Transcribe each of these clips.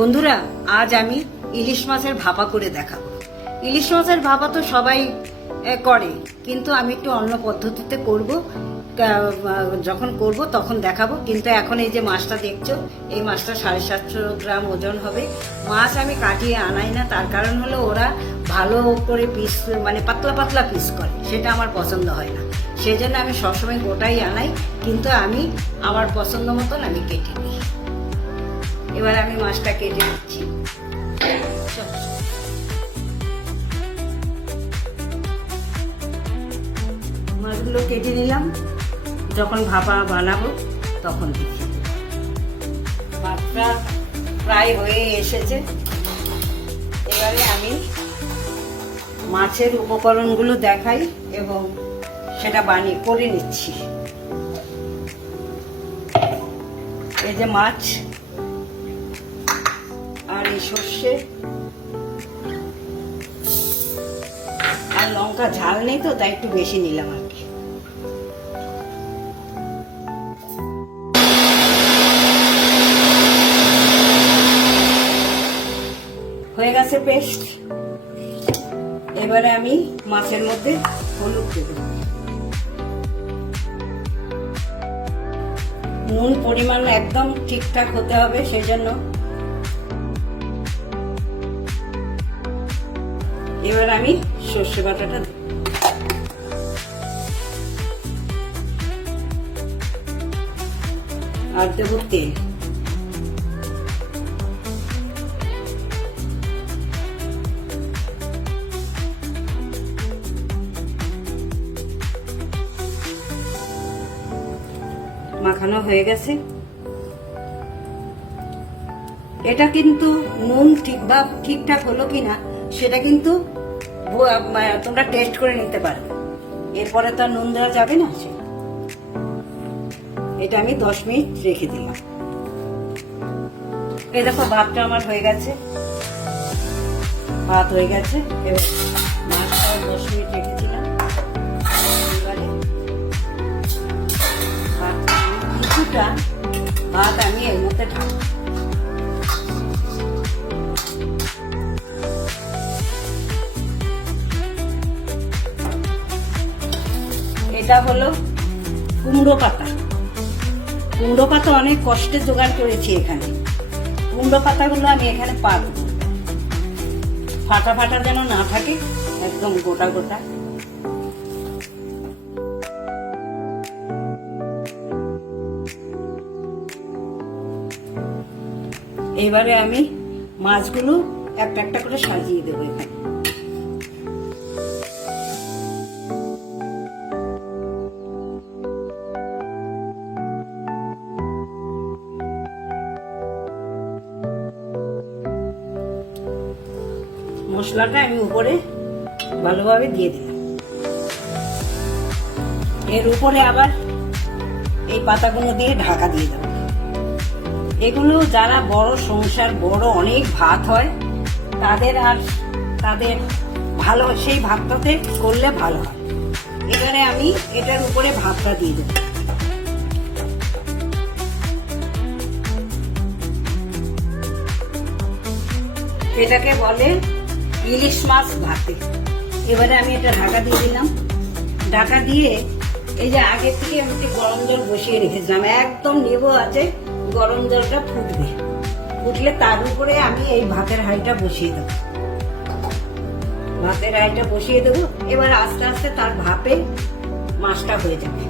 বন্ধুরা, আজ আমি ইলিশ মাছের ভাপা করে দেখাবো। ইলিশ মাছের ভাপা তো সবাই করে, কিন্তু আমি একটু অন্য পদ্ধতিতে করব। যখন করব তখন দেখাবো। কিন্তু এখন এই যে মাছটা দেখছো, এই মাছটা 750 গ্রাম ওজন হবে। মাছ আমি কাটিয়ে আনাই না, তার কারণ হলো ওরা ভালো করে পিস, মানে পাতলা পাতলা পিস করে, সেটা আমার পছন্দ হয় না। সেই জন্য আমি সবসময় গোটাই আনাই, কিন্তু আমি আমার পছন্দ মতন আমি কেটে নিই। এবার আমি মাছটা কেটে নিচ্ছি। মাছগুলো কেটে নিলাম, যখন ভাপা বানাবো তখন দিচ্ছি। মাছটা প্রায় হয়ে এসেছে। এবারে আমি মাছের উপকরণগুলো দেখাই এবং সেটা বানিয়ে করে নিচ্ছি। এই যে মাছ আর এই সর্ষে আর লঙ্কা, ঝাল নেই তো তাই একটু বেশি নিলাম আর কি। হয়ে গেছে পেস্ট। এবারে আমি মাছের মধ্যে হলুদ দেব। নুন পরিমাণ একদম ঠিকঠাক হতে হবে, সেই জন্য। এবার আমি সর্ষে বাটাটা দেব। আর দেব তেল। মাখানো হয়ে গেছে। এটা কিন্তু নুন ঠিকঠাক হলো কিনা সেটা কিন্তু তোমরা টেস্ট করে নিতে পারো। এরপরে তো নুন দেওয়া যাবে না। এটা আমি 10 মিনিট রেখে দিলাম। এই দেখো ভাতটা আমার হয়ে গেছে। ভাত হয়ে গেছে। এবার মাছটা 10 মিনিট রেখেছিলাম। এবারে কিছুটা ভাত আমি এর মধ্যে ঢালবো। এটা হলো কুমড়ো পাতা। কুমড়ো পাতা অনেক কষ্টে জোগাড় করেছি এখানে। কুমড়ো পাতাগুলো আমি এখানে পাতব, ফাটা ফাটা যেন না থাকে, একদম গোটা গোটা। এবারে আমি মাছগুলো একটা একটা করে সাজিয়ে দেবো এখানে। মশলাটা আমি উপরে ভালোভাবে দিয়ে দিলাম। এর উপরে আবার এই পাতাগুলো দিয়ে ঢাকা দিয়ে দেবো। এগুলো যারা বড় সংসার, বড় অনেক ভাত হয়, তাদের ভালো, সেই ভাতটাতে করলে ভালো হয়। এবারে আমি এটার উপরে ভাতটা দিয়ে দেবো। এটাকে বলে ইলিশ মাছ ভাতে। এবারে আমি এটা ঢাকা দিয়ে দিলাম। ঢাকা দিয়ে এই যে আগে থেকে আমি একটু গরম জল বসিয়ে রেখেছিলাম, একদম নেবো আছে। গরম জলটা ফুটবে, ফুটলে তার উপরে আমি এই ভাতের হাঁড়িটা বসিয়ে দেবো। ভাতের হাঁড়িটা বসিয়ে দেবো। এবার আস্তে আস্তে তার ভাপে মাছটা হয়ে যাবে।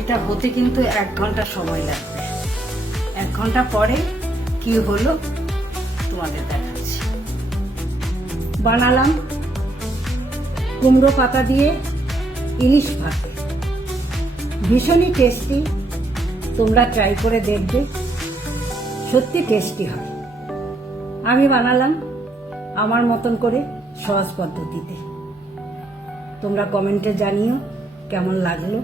এটা হতে কিন্তু 1 ঘন্টা সময় লাগবে। 1 ঘন্টা পরে কি হলো তোমাদের দেখাচ্ছি। বানালাম কুমড়ো পাতা দিয়ে ইলিশ ভাত, ভীষণই টেস্টি। তোমরা ট্রাই করে দেখবে, সত্যি টেস্টি হয়। আমি বানালাম আমার মতন করে, সহজ পদ্ধতিতে। তোমরা কমেন্টে জানিও কেমন লাগলো।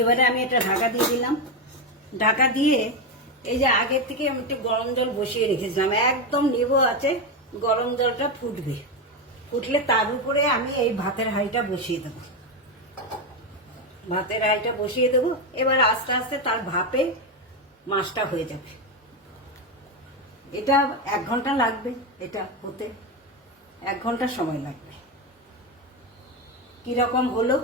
এবারে আমি এটা ঢাকা দিয়ে দিলাম। ঢাকা দিয়ে এই যে আগের থেকে আমি একটু গরম জল বসিয়ে রেখেছিলাম, একদম নিভো আছে, গরম জলটা ফুটবে। ফুটলে তার উপরে আমি এই ভাতের হাঁড়িটা বসিয়ে দেবো। ভাতের হাঁড়িটা বসিয়ে দেবো। এবার আস্তে আস্তে তার ভাপে মাছটা হয়ে যাবে। এটা 1 ঘন্টা লাগবে, এটা হতে 1 ঘন্টা সময় লাগবে। কিরকম হলো